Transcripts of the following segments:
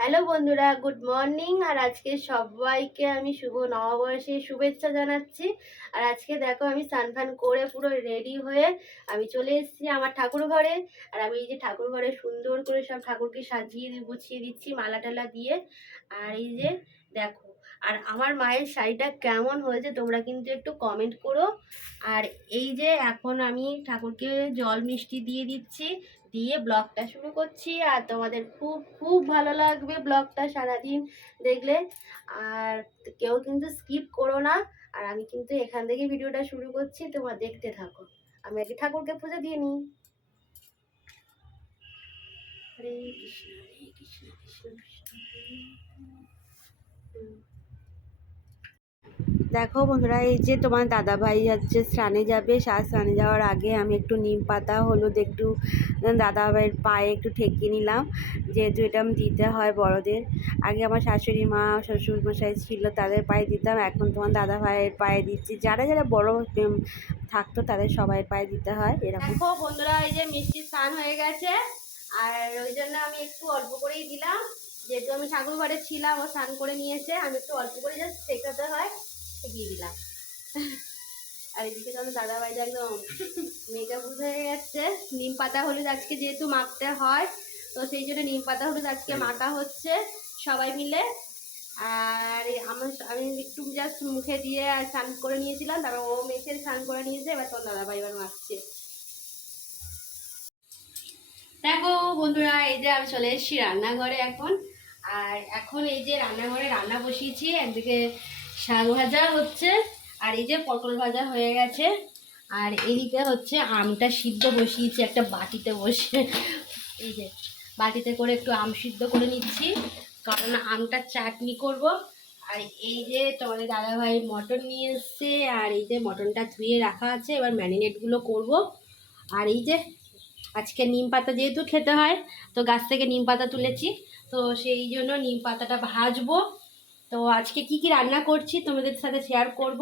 Hello বন্ধুরা, good morning. আর আজকে সবাইকে আমি শুভ নববর্ষের শুভেচ্ছা জানাচ্ছি। আর আজকে দেখো আমি স্নান ফান করে পুরো রেডি হয়ে আমি চলে এসেছি আমার ঠাকুর ঘরে। আর আমি এই যে ঠাকুর ঘরে সুন্দর করে সব ঠাকুরকে সাজিয়ে গুছিয়ে দিচ্ছি মালা টালা দিয়ে। আর এই যে দেখো, আর আমার মায়ের শাড়িটা কেমন হয়েছে তোমরা কিন্তু একটু কমেন্ট করো। আর এই যে এখন আমি ঠাকুরকে জল মিষ্টি দিয়ে দিচ্ছি, দিয়ে ব্লগটা শুরু করছি। আর তোমাদের খুব খুব ভালো লাগবে ব্লগটা সারাদিন দেখলে। আর কেউ কিন্তু স্কিপ করো না। আর আমি কিন্তু এখান থেকে ভিডিওটা শুরু করছি, তোমরা দেখতে থাকো। আমি আগে ঠাকুরকে পুজো দিয়ে নিই। হরে কৃষ্ণ হরে কৃষ্ণ কৃষ্ণ কৃষ্ণ হরে হরে। দেখো বন্ধুরা, এই যে তোমার দাদা ভাই যাচ্ছে স্নানে যাবে। স্নানে যাওয়ার আগে আমি একটু নিম পাতা হলুদ একটু দাদা ভাইয়ের পায়ে একটু ঠেকিয়ে নিলাম, যেহেতু এটা দিতে হয় বড়দের। আগে আমার শাশুড়ি মা শ্বশুর মশাই ছিল, তাদের পায়ে দিতাম, এখন তোমার দাদা ভাইয়ের পায়ে দিচ্ছি। যারা যারা বড় থাকতো তাদের সবাই পায়ে দিতে হয় এরকম। দেখো বন্ধুরা, এই যে মিষ্টি স্নান হয়ে গেছে, আর ওই জন্য আমি একটু অল্প করেই দিলাম, যেহেতু আমি ঠাকুর ঘরে ছিলাম, ও স্নান করে নিয়েছে, আমি একটু অল্প করে জাস্ট শেখাতে হয়, শিখিয়ে দিলাম। আর এদিকে তো দাদা ভাইটা একদম মেকআপ হয়ে গেছে। নিম পাতা হলুদ আজকে যেহেতু মাখতে হয়, তো সেই জন্য নিম পাতা হলুদ আজকে মাখা হচ্ছে সবাই মিলে। আর আমি একটু জাস্ট মুখে দিয়ে স্নান করে নিয়েছিলাম, তারপর ও মেখে স্নান করে নিয়েছে, এবার তোর দাদা ভাই এবার মাখছে। দেখো বন্ধুরা, এই যে আমি চলে এসেছি রান্নাঘরে এখন। আর এখন এই যে রান্নাঘরে রান্না বসিয়েছি, একদিকে শাক ভাজা হচ্ছে, আর এই যে পটল ভাজা হয়ে গেছে। আর এদিকে হচ্ছে আমটা সিদ্ধ বসিয়েছি একটা বাটিতে বসে। এই যে বাটিতে করে একটু আম সিদ্ধ করে নিচ্ছি, কারণ আমটা চাটনি করব। আর এই যে তোমাদের দাদাভাই মটন নিয়ে এসছে, আর এই যে মটনটা ধুয়ে রাখা আছে, এবার ম্যারিনেটগুলো করব। আর এই যে আজকে নিম পাতা যেহেতু খেতে হয়, তো গাছ থেকে নিম পাতা তুলেছি, তো সেই জন্য নিম পাতাটা ভাজবো। তো আজকে কি কি রান্না করছি তোমাদের সাথে শেয়ার করব,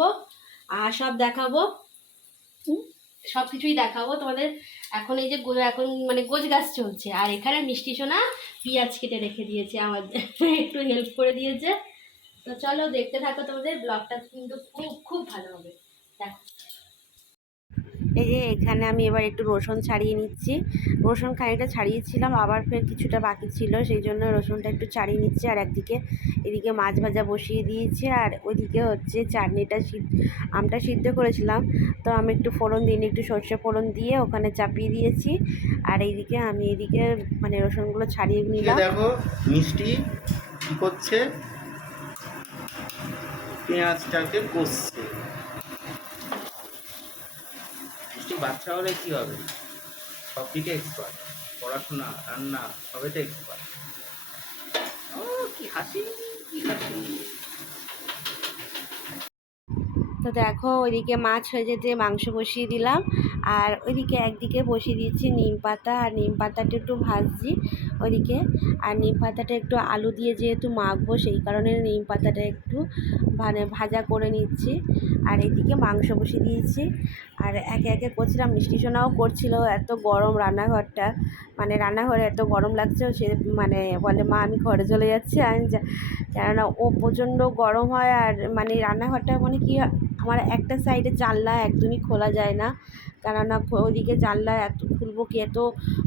আর সব দেখাবো, সব কিছুই দেখাবো তোমাদের। এখন এই যে এখন মানে গোছ গাছ চলছে, আর এখানে মিষ্টি সোনা পেঁয়াজ কেটে রেখে দিয়েছে, আমার একটু হেল্প করে দিয়েছে। তো চলো দেখতে থাকো, তোমাদের ব্লগটা কিন্তু খুব খুব ভালো হবে, দেখো। এই যে এখানে আমি এবার একটু রসুন ছাড়িয়ে নিচ্ছি। রসুন খানিকটা ছাড়িয়েছিলাম, আবার ফের কিছুটা বাকি ছিল, সেই জন্য রসুনটা একটু ছাড়িয়ে নিচ্ছি। আর এদিকে মাছ ভাজা বসিয়ে দিয়েছি, আর ওইদিকে হচ্ছে চাটনিটা আমটা সিদ্ধ করেছিলাম, তো আমি একটু ফোড়ন দিই, একটু সর্ষে ফোড়ন দিয়ে ওখানে চাপিয়ে দিয়েছি। আর এইদিকে আমি এদিকে মানে রসুনগুলো ছাড়িয়ে নিলাম। দেখো মিষ্টি কি করছে, পেঁয়াজটাকে কষছে। মিষ্টি বাচ্চা হলে কি হবে, সব দিকে এক্সপার্ট, পড়াশোনা রান্না সবেতে এক্সপার্ট। ও কি হাসি, কি হাসি। তো দেখো ওইদিকে মাছ হয়ে যেতে মাংস বসিয়ে দিলাম, আর ওইদিকে একদিকে বসিয়ে দিচ্ছি নিম পাতা, আর নিম পাতাটা একটু ভাজছি ওইদিকে। আর নিম পাতাটা একটু আলু দিয়ে যেহেতু মাখবো, সেই কারণে নিম পাতাটা একটু মানে ভাজা করে নিচ্ছি। আর এদিকে মাংস বসিয়ে দিয়েছি, আর একে একে করছিলাম। মিষ্টি সোনাও করছিল, এত গরম রান্নাঘরটা, মানে রান্নাঘরে এত গরম লাগছে, সে মানে বলে মা আমি ঘরে চলে যাচ্ছি। আমি কেননা ও প্রচণ্ড গরম হয়, আর মানে রান্নাঘরটা মানে কি, আমার একটা সাইডে জানলা একদমই খোলা যায় না, কেননা ওইদিকে জানলা এত খুলবো কি, এত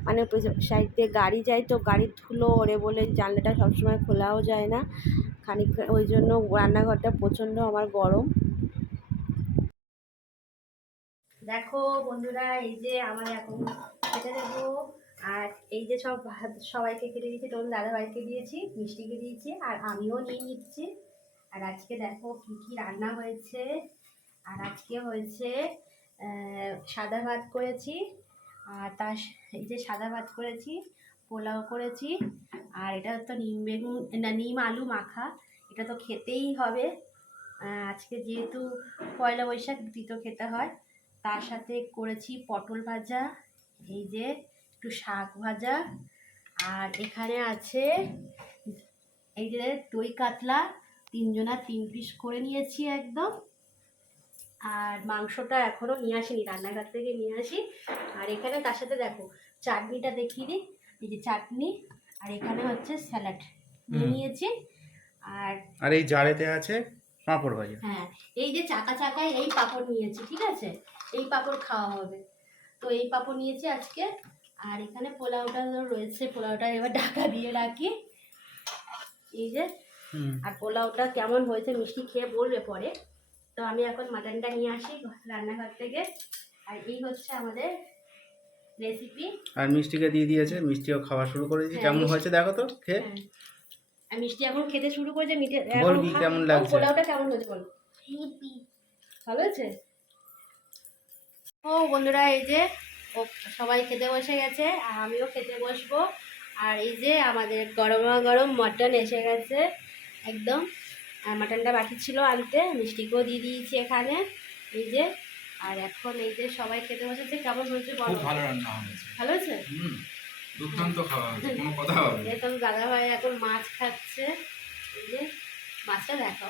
মানে সাইড দিয়ে গাড়ি যায়, তো গাড়ির ধুলো ওরে বলে জানলাটা সবসময় খোলাও যায় না খানিক, ওই জন্য রান্নাঘরটা প্রচণ্ড আমার গরম। দেখো বন্ধুরা, এই যে আমার এখন কেটে দেবো। আর এই যে সব সবাইকে কেটে দিয়েছি, তোর দাদাভাইকে দিয়েছি, মিষ্টিকে দিয়েছি, আর আমিও নিয়ে নিচ্ছি। আর আজকে দেখো কি কি রান্না হয়েছে। আর আজকে হয়েছে সাদা ভাত করেছি, আর এই যে সাদা ভাত করেছি, পোলাও করেছি, আর এটা তো নিম বেগুন না নিম আলু মাখা, এটা তো খেতেই হবে। আজকে যেহেতু পয়লা বৈশাখ, তিতো খেতে হয়। তার সাথে করেছি পটল ভাজা, এই যে একটু শাক ভাজা, আর এখানে আছে এই যে দই কাতলা, তিনজনা 3 পিস করে নিয়েছি একদম। আর মাংসটা এখনও নিয়ে আসিনি, রান্নাঘর থেকে নিয়ে আসি। আর এখানে তার সাথে দেখো চাটনিটা দেখিয়ে দিই, এই যে চাটনি, আর এখানে হচ্ছে স্যালাড, নিয়ে হুম। নিয়েছি। আর আর এই জারেতে আছে পাঁপড় ভাজা। হ্যাঁ, এই যে চাকা চাকায় এই পাঁপড় নিয়েছি, ঠিক আছে, এই পাঁপড় খাওয়া হবে, তো এই পাঁপড় নিয়েছি আজকে। আর এখানে পোলাওটা রয়েছে, পোলাওটা এবার ঢাকা দিয়ে রাখি। এই যে, হুম। আর পোলাওটা কেমন হয়েছে মিষ্টি খেয়ে বলবে পরে। তো আমি এখন মাটনটা নিয়ে আসি রান্নাঘর থেকে। আর এই হচ্ছে আমাদের রেসিপি। আর মিষ্টিকে দিয়ে দিয়েছে, মিষ্টিও খাওয়া শুরু করে দিয়েছে। হ্যাঁ, কেমন মিষ্টি- হয়েছে দেখো তো খেয়ে। হ্যাঁ, আর মিষ্টি এখন খেতে শুরু করেছে। মিঠে এখন বলবি কেমন লাগছে। পোলাওটা কেমন হয়েছে বল। ভালো হয়েছে। ও বন্ধুরা, এই যে ও সবাই খেতে বসে গেছে আর আমিও খেতে বসবো। আর এই যে আমাদের গরমা গরম মটন এসে গেছে একদম। আর মাটনটা বাকি ছিল আনতে, মিষ্টিকেও দিয়ে দিয়েছি এখানে। এই যে, আর এখন এই যে সবাই খেতে বসেছে। কেমন হয়েছে বলো। খুব ভালো রান্না হয়েছে। ভালো হয়েছে। দুর্দান্ত খাওয়া হয়েছে, কোনো কথা হবে না। এরকম দাদা ভাই এখন মাছ খাচ্ছে। এই যে মাছটা দেখো।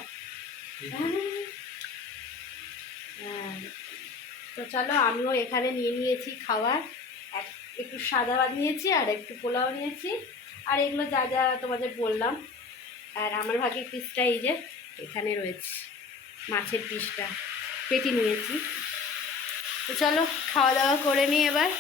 হ্যাঁ, তো চলো আমিও এখানে নিয়ে নিয়েছি খাবার। একটু সাদা ভাত নিয়েছি আর একটু পোলাও নিয়েছি। আর এগুলো যা যা তোমাদের বললাম। আর আমার ভাগের পিসটা এই যে এখানে রয়েছে, মাছের পিসটা পেটি নিয়েছি। তো চলো খাওয়া দাওয়া করে নিই এবার।